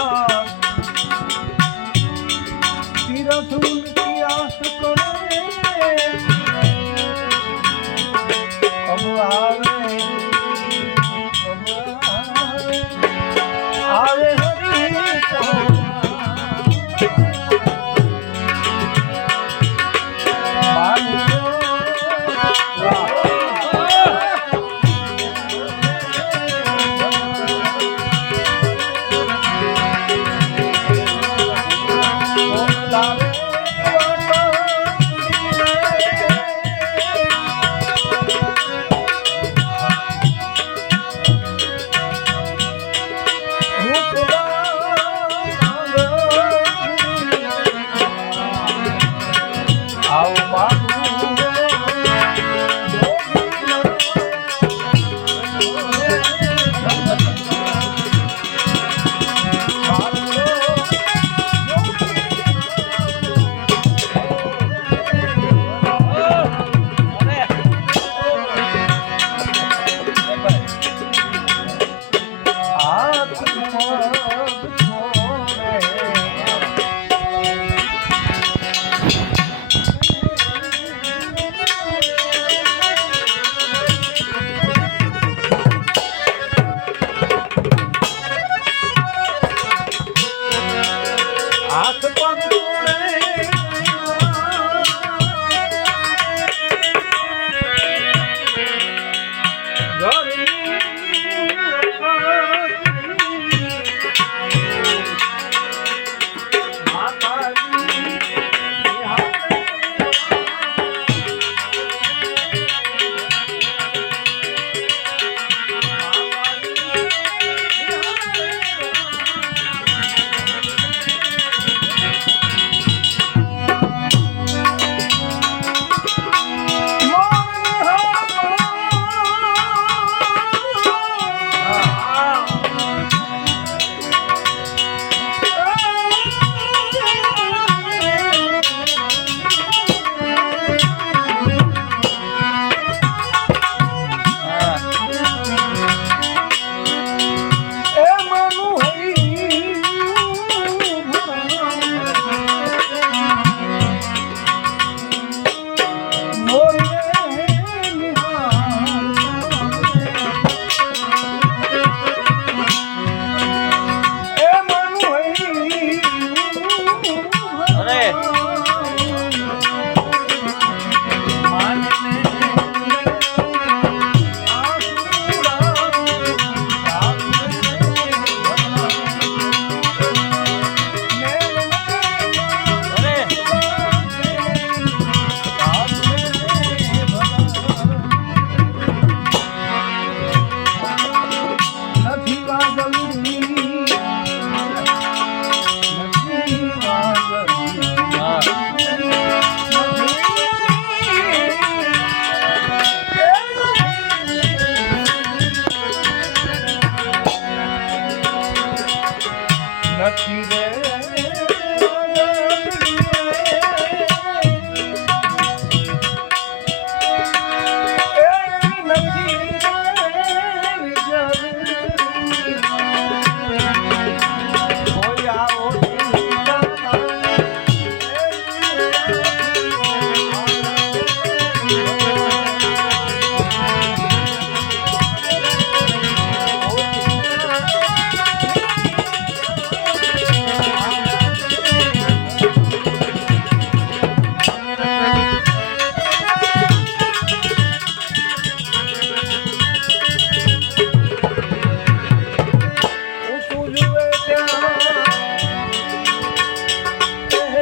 Oh. Thank you.